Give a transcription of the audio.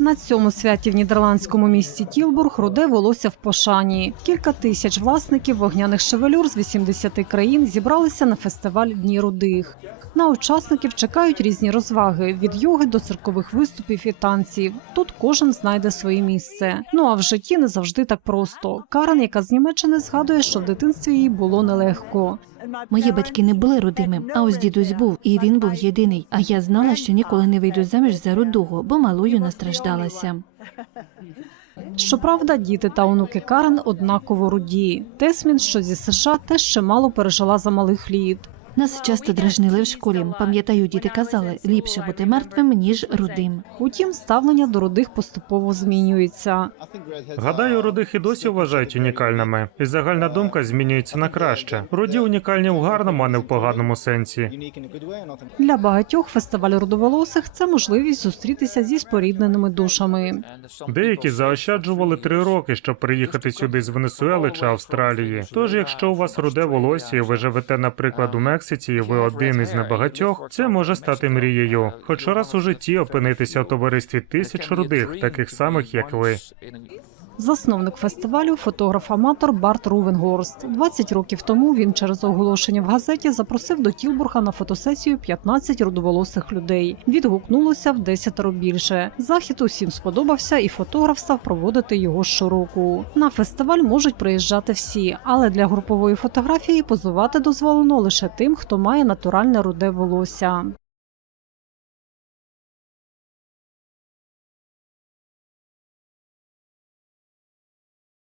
На цьому святі в нідерландському місті Тілбург руде волосся в пошані. Кілька тисяч власників вогняних шевелюр з 80 країн зібралися на фестиваль Дні рудих. На учасників чекають різні розваги від йоги до циркових виступів і танців. Тут кожен знайде своє місце. Ну а в житті не завжди так просто. Карен, яка з Німеччини, згадує, що в дитинстві їй було нелегко. Мої батьки не були родими, а ось дідусь був, і він був єдиний. А я знала, що ніколи не вийду заміж за рудого, бо малою настраждалася. Щоправда, діти та онуки Карен однаково руді. Тесмін, що зі США, теж мало пережила за малих літ. Нас часто дражнили в школі. Пам'ятаю, діти казали, ліпше бути мертвим, ніж рудим. Утім, ставлення до рудих поступово змінюється. Гадаю, рудих і досі вважають унікальними, і загальна думка змінюється на краще. Руді унікальні в гарному, а не в поганому сенсі. Для багатьох фестиваль рудоволосих це можливість зустрітися зі спорідненими душами. Деякі заощаджували три роки, щоб приїхати сюди з Венесуели чи Австралії. Тож, якщо у вас руде волосся, і ви живете, наприклад, у Мексиці, і ви один із небагатьох, це може стати мрією. Хоч раз у житті опинитися у товаристві тисяч рудих, таких самих як ви. Засновник фестивалю фотограф-аматор Барт Рувенгорст. 20 років тому він через оголошення в газеті запросив до Тілбурга на фотосесію 15 рудоволосих людей. Відгукнулося в десятеро більше. Захід усім сподобався, і фотограф став проводити його щороку. На фестиваль можуть приїжджати всі, але для групової фотографії позувати дозволено лише тим, хто має натуральне руде волосся.